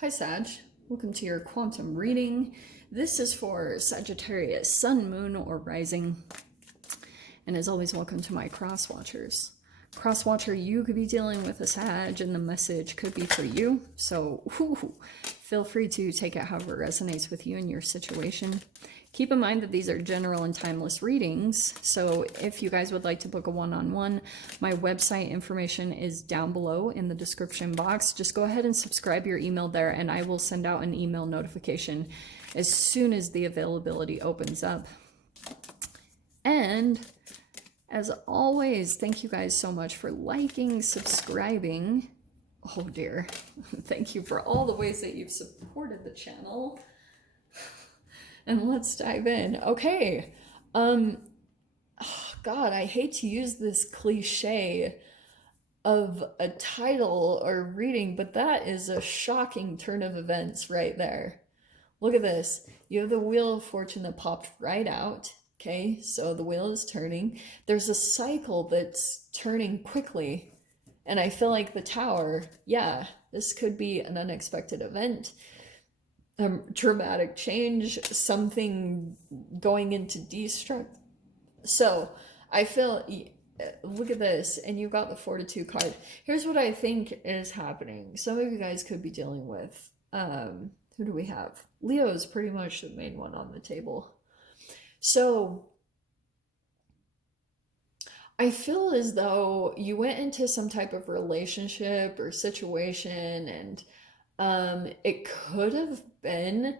Hi Sag, welcome to your quantum reading. This is for Sagittarius, Sun, Moon, or Rising. And as always, welcome to my cross watchers. Cross watcher, you could be dealing with a Sag and the message could be for you. So feel free to take it however resonates with you and your situation. Keep in mind that these are general and timeless readings, so if you guys would like to book a one-on-one, my website information is down below in the description box. Just go ahead and subscribe your email there, and I will send out an email notification as soon as the availability opens up. And as always, thank you guys so much for liking, subscribing. Oh dear, thank you for all the ways that you've supported the channel. And let's dive in. Okay. Oh God, I hate to use this cliche of a title or reading, but that is a shocking turn of events right there. Look at this. You have the Wheel of Fortune that popped right out. Okay, so the wheel is turning. There's a cycle that's turning quickly. And I feel like the Tower, yeah, this could be an unexpected event. Dramatic change, something going into destruct. So I feel, look at this, and you got the Fortitude card. Here's what I think is happening. Some of you guys could be dealing with, who do we have? Leo is pretty much the main one on the table. So I feel as though you went into some type of relationship or situation, and it could have been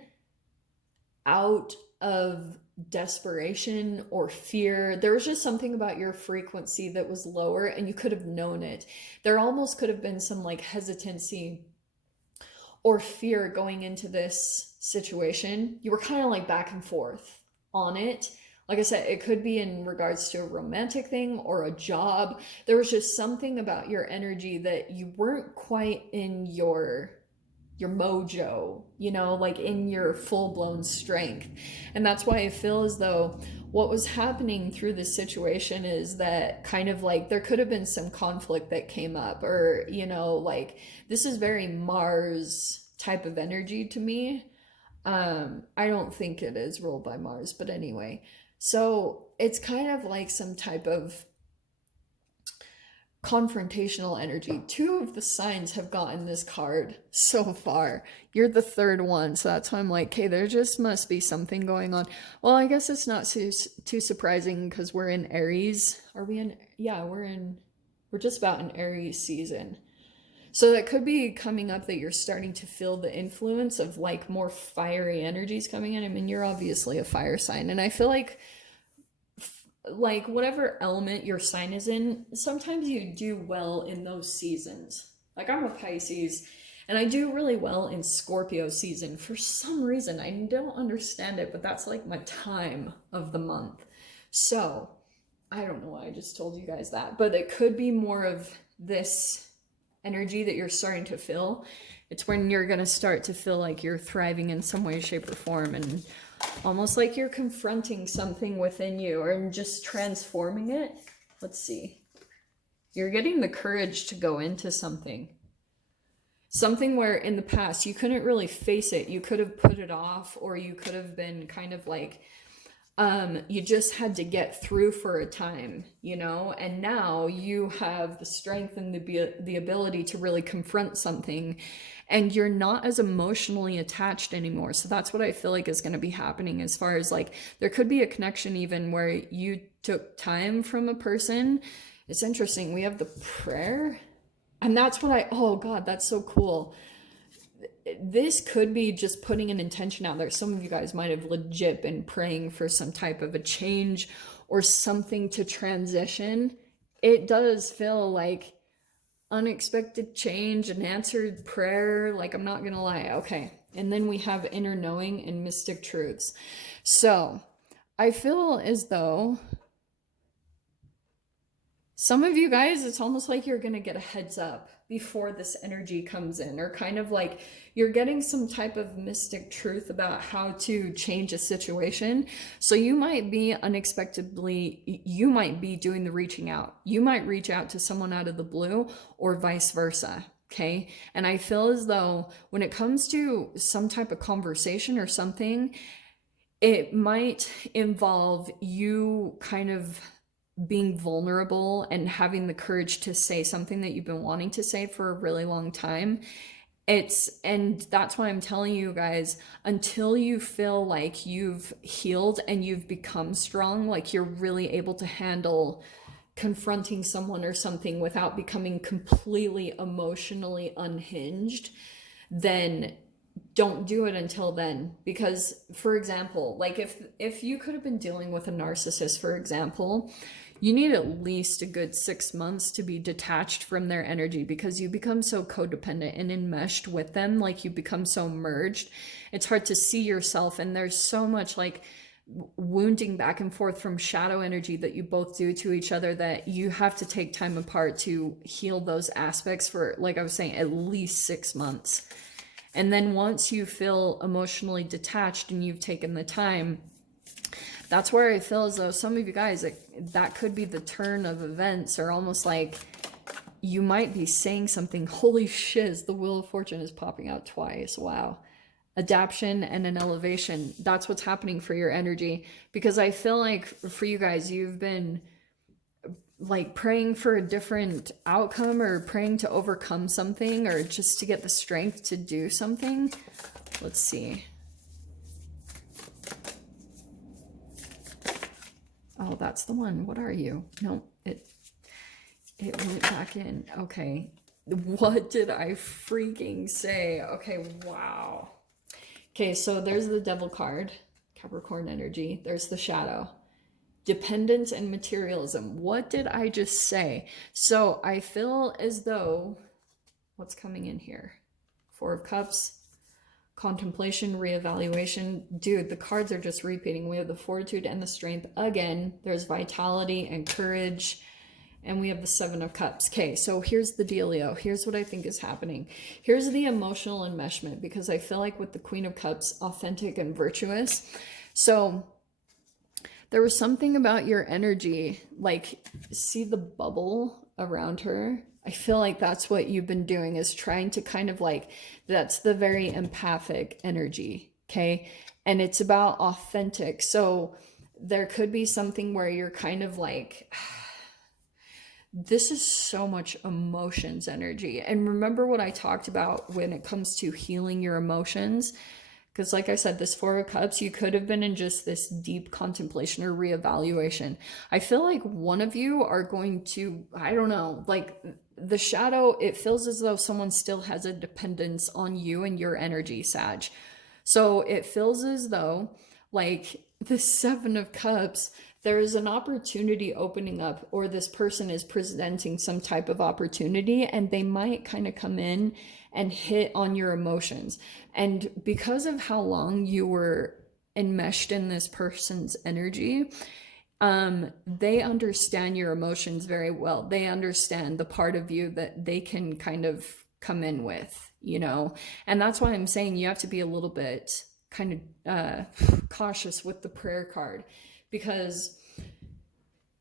out of desperation or fear. There was just something about your frequency that was lower, and you could have known it. There almost could have been some like hesitancy or fear going into this situation. You were kind of like back and forth on it. Like I said, it could be in regards to a romantic thing or a job. There was just something about your energy that you weren't quite in your mojo, you know, like in your full-blown strength. And that's why I feel as though what was happening through this situation is that kind of like there could have been some conflict that came up, or, you know, like this is very Mars type of energy to me. I don't think it is ruled by Mars, but anyway. So it's kind of like some type of confrontational energy. Two of the signs have gotten this card so far. You're the third one, so that's why I'm like, okay, there just must be something going on. Well, I guess it's not too surprising because we're in Aries. Are we in? Yeah, we're just about in Aries season. So that could be coming up that you're starting to feel the influence of like more fiery energies coming in. I mean, you're obviously a fire sign, and I feel like whatever element your sign is in, sometimes you do well in those seasons. Like I'm a Pisces, and I do really well in Scorpio season. For some reason, I don't understand it, but that's like my time of the month. So I don't know why I just told you guys that, but it could be more of this energy that you're starting to feel. It's when you're going to start to feel like you're thriving in some way, shape, or form, and almost like you're confronting something within you or just transforming it. Let's see. You're getting the courage to go into something. Something where in the past you couldn't really face it. You could have put it off, or you could have been kind of like, you just had to get through for a time, you know, and now you have the strength and the ability to really confront something, and you're not as emotionally attached anymore. So that's what I feel like is going to be happening, as far as like, there could be a connection even where you took time from a person. It's interesting. We have the prayer, and that's what oh God, that's so cool. This could be just putting an intention out there. Some of you guys might have legit been praying for some type of a change or something to transition. It does feel like unexpected change, an answered prayer. Like, I'm not gonna lie. Okay. And then we have inner knowing and mystic truths. So I feel as though some of you guys, it's almost like you're going to get a heads up before this energy comes in, or kind of like you're getting some type of mystic truth about how to change a situation. So you might be unexpectedly, you might be doing the reaching out. You might reach out to someone out of the blue, or vice versa. Okay. And I feel as though when it comes to some type of conversation or something, it might involve you kind of being vulnerable and having the courage to say something that you've been wanting to say for a really long time. And that's why I'm telling you guys, until you feel like you've healed and you've become strong, like you're really able to handle confronting someone or something without becoming completely emotionally unhinged, then don't do it until then. Because, for example, like if you could have been dealing with a narcissist, for example, you need at least a good 6 months to be detached from their energy, because you become so codependent and enmeshed with them, like you become so merged. It's hard to see yourself, and there's so much like wounding back and forth from shadow energy that you both do to each other, that you have to take time apart to heal those aspects for, like I was saying, at least 6 months. And then once you feel emotionally detached and you've taken the time, that's where I feel as though some of you guys, that could be the turn of events, or almost like you might be saying something. Holy shiz, the Wheel of Fortune is popping out twice. Wow. Adaption and an elevation. That's what's happening for your energy. Because I feel like for you guys, you've been like praying for a different outcome, or praying to overcome something, or just to get the strength to do something. Let's see. Oh, that's the one. What are you? No, it went back in. Okay. What did I freaking say? Okay, wow. Okay, so there's the Devil card, Capricorn energy. There's the shadow. Dependence and materialism. What did I just say? So I feel as though, what's coming in here? Four of Cups. Contemplation, reevaluation. Dude, the cards are just repeating. We have the fortitude and the strength again. There's vitality and courage, and we have the Seven of Cups. Okay, so here's the dealio. Here's what I think is happening. Here's the emotional enmeshment, because I feel like with the Queen of Cups, authentic and virtuous. So there was something about your energy, like, see the bubble around her? I feel like that's what you've been doing, is trying to kind of like, that's the very empathic energy, okay? And it's about authentic. So there could be something where you're kind of like, this is so much emotions energy. And remember what I talked about when it comes to healing your emotions? Because like I said, this Four of Cups, you could have been in just this deep contemplation or reevaluation. I feel like one of you are going to, I don't know, like the shadow, it feels as though someone still has a dependence on you and your energy, Sag. So it feels as though, like the Seven of Cups, there is an opportunity opening up, or this person is presenting some type of opportunity, and they might kind of come in and hit on your emotions. And because of how long you were enmeshed in this person's energy, they understand your emotions very well. They understand the part of you that they can kind of come in with, you know? And that's why I'm saying you have to be a little bit kind of cautious with the prayer card, because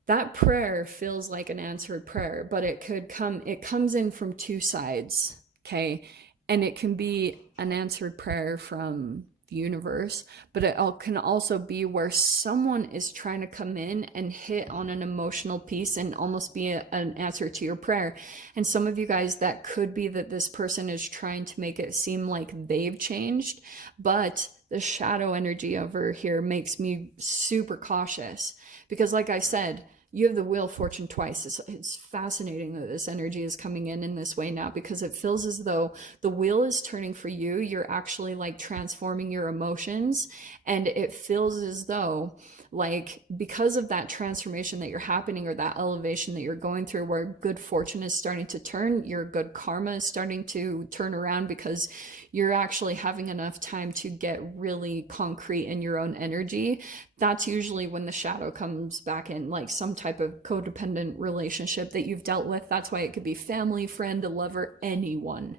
that prayer feels like an answered prayer, but it comes in from two sides, okay? And it can be an answered prayer from the universe, but it can also be where someone is trying to come in and hit on an emotional piece and almost be an answer to your prayer. And some of you guys, that could be that this person is trying to make it seem like they've changed, but the shadow energy over here makes me super cautious, because like I said, you have the Wheel of Fortune twice. It's fascinating that this energy is coming in this way now, because it feels as though the wheel is turning for you. You're actually like transforming your emotions, and it feels as though, like, because of that transformation that you're happening, or that elevation that you're going through, where good fortune is starting to turn, your good karma is starting to turn around, because you're actually having enough time to get really concrete in your own energy. That's usually when the shadow comes back in, like some type of codependent relationship that you've dealt with. That's why it could be family, friend, a lover, anyone,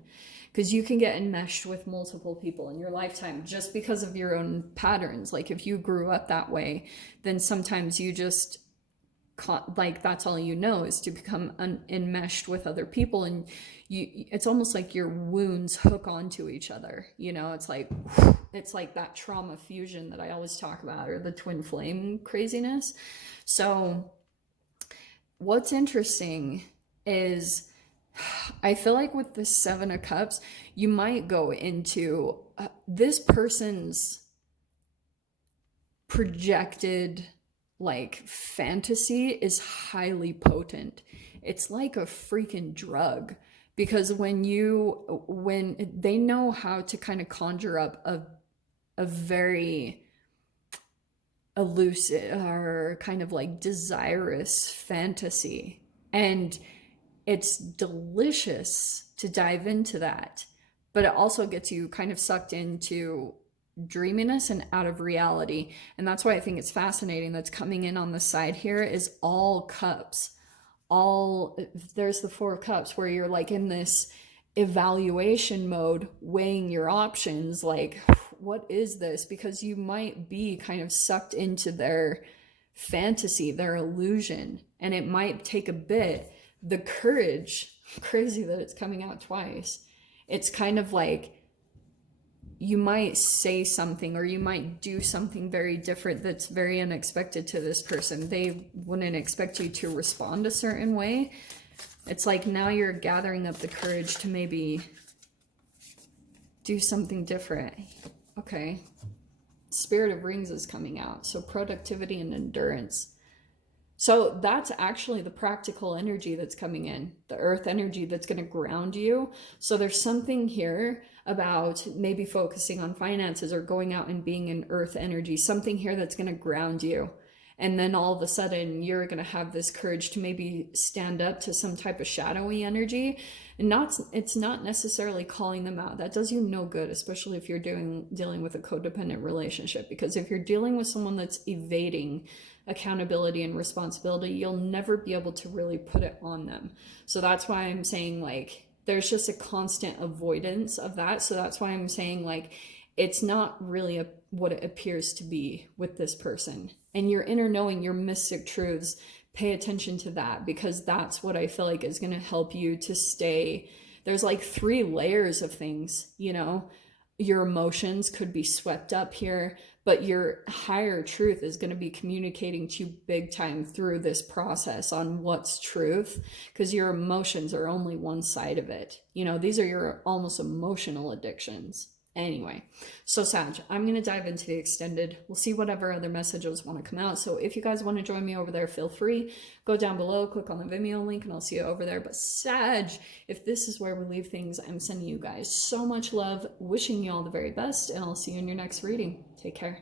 because you can get enmeshed with multiple people in your lifetime just because of your own patterns. Like if you grew up that way, then sometimes you just like that's all you know is to become enmeshed with other people, and it's almost like your wounds hook onto each other, you know. It's like that trauma fusion that I always talk about, or the twin flame craziness. So what's interesting is I feel like with the Seven of Cups, you might go into this person's projected like fantasy is highly potent. It's like a freaking drug, because when they know how to kind of conjure up a very elusive or kind of like desirous fantasy, and it's delicious to dive into that, but it also gets you kind of sucked into dreaminess and out of reality. And that's why I think it's fascinating that's coming in on the side here is all cups. There's the Four of Cups, where you're like in this evaluation mode, weighing your options, like, what is this? Because you might be kind of sucked into their fantasy, their illusion, and it might take a bit. The courage, crazy that it's coming out twice. It's kind of like you might say something, or you might do something very different that's very unexpected to this person. They wouldn't expect you to respond a certain way. It's like now you're gathering up the courage to maybe do something different. Okay. Spirit of Rings is coming out. So productivity and endurance. So that's actually the practical energy that's coming in, the earth energy that's going to ground you. So there's something here about maybe focusing on finances or going out and being in earth energy, something here that's going to ground you. And then all of a sudden you're going to have this courage to maybe stand up to some type of shadowy energy. And it's not necessarily calling them out. That does you no good, especially if you're dealing with a codependent relationship. Because if you're dealing with someone that's evading accountability and responsibility, you'll never be able to really put it on them. So that's why I'm saying, like, there's just a constant avoidance of that. So that's why I'm saying, like, it's not really what it appears to be with this person. And your inner knowing, your mystic truths, pay attention to that, because that's what I feel like is going to help you to stay. There's like 3 layers of things, you know. Your emotions could be swept up here, but your higher truth is going to be communicating to you big time through this process on what's truth, because your emotions are only one side of it. You know, these are your almost emotional addictions. Anyway, so Sag, I'm going to dive into the extended. We'll see whatever other messages want to come out. So if you guys want to join me over there, feel free. Go down below, click on the Vimeo link, and I'll see you over there. But Sag, if this is where we leave things, I'm sending you guys so much love, wishing you all the very best, and I'll see you in your next reading. Take care.